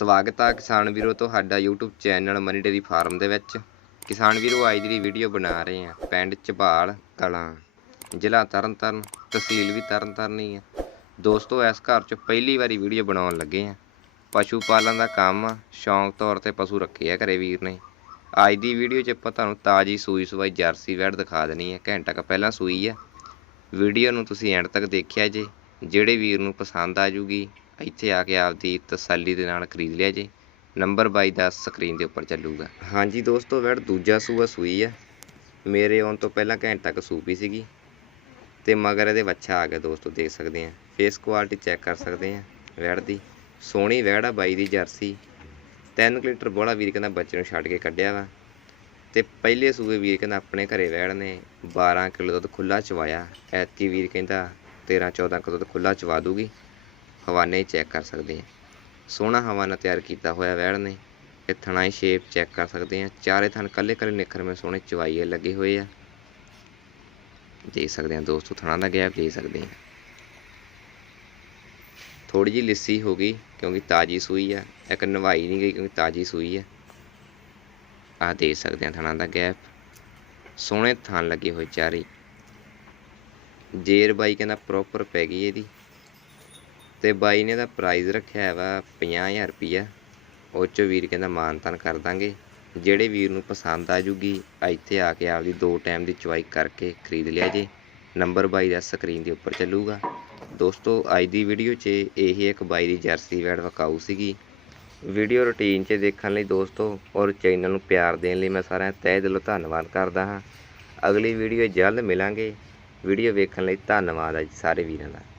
ਸਵਾਗਤ ਆ ਕਿਸਾਨ ਵੀਰੋ ਤੁਹਾਡਾ YouTube channel Mani dairy farm ਦੇ ਵਿੱਚ। ਕਿਸਾਨ ਵੀਰੋ, ਅੱਜ ਦੀ ਵੀਡੀਓ ਬਣਾ ਰਹੇ ਆ ਪਿੰਡ ਝਬਾਲ ਕਲਾਂ। ਜ਼ਿਲ੍ਹਾ ਤਰਨਤਾਰਨ, ਤਹਿਸੀਲ ਵੀ ਤਰਨਤਾਰਨ ਹੀ ਆ। ਦੋਸਤੋ, ਇਸ ਘਰ 'ਚ ਪਹਿਲੀ ਵਾਰੀ ਵੀਡੀਓ ਬਣਾਉਣ ਲੱਗੇ ਆ। ਪਸ਼ੂ ਪਾਲਣ ਦਾ ਕੰਮ ਆ, ਸ਼ੌਂਕ ਤੌਰ ਤੇ ਪਸ਼ੂ ਰੱਖੇ ਆ ਘਰੇ ਵੀਰ ਨੇ। ਅੱਜ ਦੀ ਵੀਡੀਓ 'ਚ ਆਪਾਂ ਤੁਹਾਨੂੰ ਤਾਜੀ ਸੂਈ ਸਵਾਈ ਜਰਸੀ ਵੈੜ ਦਿਖਾ ਦੇਣੀ ਹੈ ਘੰਟਾ ਕ ਪਹਿਲਾਂ ਸੂਈ ਆ। ਵੀਡੀਓ ਨੂੰ ਤੁਸੀਂ ਐਂਡ ਤੱਕ ਦੇਖਿਆ ਜੇ। ਜਿਹੜੇ ਵੀਰ ਨੂੰ ਪਸੰਦ ਆ ਜੂਗੀ ਇੱਥੇ ਆ ਕੇ ਆਪਦੀ ਤਸੱਲੀ ਦੇ ਨਾਲ ਖਰੀਦ ਲਿਆ ਜੇ। ਨੰਬਰ 22 ਦਾ ਸਕਰੀਨ ਦੇ ਉੱਪਰ ਚੱਲੂਗਾ। ਹਾਂਜੀ ਦੋਸਤੋ, ਵੈੜ ਦੂਜਾ ਸੂਆ ਸੂਈ ਆ। ਮੇਰੇ ਆਉਣ ਤੋਂ ਪਹਿਲਾਂ ਘੰਟਾ ਕ ਸੂਪੀ ਸੀਗੀ। ਤੇ ਮਗਰ ਇਹਦੇ ਵੱਛਾ ਆ ਗਿਆ ਦੋਸਤੋ, ਦੇਖ ਸਕਦੇ ਆ। ਫੇਸ ਕੁਆਲਿਟੀ ਚੈੱਕ ਕਰ ਸਕਦੇ ਆ ਵੈੜ ਦੀ। ਸੋਹਣੀ ਵੈੜ ਆ ਬਾਈ ਦੀ ਜਰਸੀ। 3 ਲੀਟਰ ਬੋਲਾ ਵੀਰ ਕਹਿੰਦਾ ਬੱਚੇ ਨੂੰ ਛੱਡ ਕੇ ਕੱਢਿਆ ਵਾ। ਤੇ ਪਹਿਲੇ ਸੂਏ ਵੀਰ ਕਹਿੰਦਾ ਆਪਣੇ ਘਰੇ ਵੈੜ ਨੇ 12 ਕਿਲੋ ਦੁੱਧ ਖੁੱਲਾ ਚਵਾਇਆ। ਐਤਕੀ ਵੀਰ ਕਹਿੰਦਾ 13 14 ਕਿਲੋ ਦੁੱਧ ਖੁੱਲਾ ਚਵਾ ਦੂਗੀ। ਹਵਾਨੇ ਚੈੱਕ ਕਰ ਸਕਦੇ ਹਾਂ। ਸੋਹਣਾ ਹਵਾਨਾ ਤਿਆਰ ਕੀਤਾ ਹੋਇਆ ਵੈੜ ਨੇ। ਇਹ ਥਣਾ ਦੀ ਸ਼ੇਪ ਚੈੱਕ ਕਰ ਸਕਦੇ ਹਾਂ। ਚਾਰੇ ਥਣ ਕੱਲੇ ਕੱਲੇ ਨਿਖਰ ਮੇ ਸੋਹਣੇ ਚਵਾਈਏ ਲੱਗੇ ਹੋਏ ਆ। ਦੇਖ ਸਕਦੇ ਹਾਂ ਦੋਸਤੋ, ਥਣਾ ਦਾ ਗੈਪ ਦੇਖ ਸਕਦੇ ਹਾਂ। ਥੋੜੀ ਜਿਹੀ ਲਿੱਸੀ ਹੋ ਗਈ ਕਿਉਂਕਿ ਤਾਜੀ ਸੂਈ ਆ। ਇੱਕ ਨਵਾਈ ਨਹੀਂ ਗਈ ਕਿਉਂਕਿ ਤਾਜੀ ਸੂਈ ਆ। ਆਹ ਦੇਖ ਸਕਦੇ ਹਾਂ ਥਣਾ ਦਾ ਗੈਪ ਸੋਹਣੇ ਥਣ ਲੱਗੇ ਹੋਏ ਚਾਰੇ। ਜੇਰ ਬਾਈ ਕਹਿੰਦਾ ਪ੍ਰੋਪਰ ਪੈ ਗਈ ਇਹਦੀ। ਤੇ ਬਾਈ ਨੇ ਦਾ ਪ੍ਰਾਈਜ਼ ਰੱਖਿਆ ਹੈ ਵਾ 50000 ਰੁਪਈਆ। ਉਹ 'ਚੋਂ ਵੀਰ ਕਹਿੰਦਾ ਮਾਨਤਾਨ ਕਰ ਦਾਂਗੇ। ਜਿਹੜੇ ਵੀਰ ਨੂੰ ਪਸੰਦ ਆ ਜੂਗੀ, ਇੱਥੇ ਆ ਕੇ ਆਪਦੀ ਦੋ ਟਾਈਮ ਦੀ ਚੁਆਈ ਕਰਕੇ ਖਰੀਦ ਲਿਆ ਜੇ। ਨੰਬਰ ਬਾਈ ਦਾ ਸਕਰੀਨ ਦੇ ਉੱਪਰ ਚੱਲੂਗਾ। ਦੋਸਤੋ, ਅੱਜ ਦੀ ਵੀਡੀਓ 'ਚ ਇਹੀ ਇੱਕ ਬਾਈ ਦੀ ਜਰਸੀ ਵੈੜ ਵਕਾਊ ਸੀਗੀ। ਵੀਡੀਓ ਰੁਟੀਨ 'ਚ ਦੇਖਣ ਲਈ ਦੋਸਤੋ ਔਰ ਚੈਨਲ ਨੂੰ ਪਿਆਰ ਦੇਣ ਲਈ ਮੈਂ ਸਾਰਿਆਂ ਦਾ ਤਹਿ ਦਿਲੋਂ ਧੰਨਵਾਦ ਕਰਦਾ ਹਾਂ। ਅਗਲੀ ਵੀਡੀਓ ਜਲਦ ਮਿਲਾਂਗੇ। ਵੀਡੀਓ ਵੇਖਣ ਲਈ ਧੰਨਵਾਦ ਆ ਜੀ ਸਾਰੇ ਵੀਰਾਂ ਦਾ।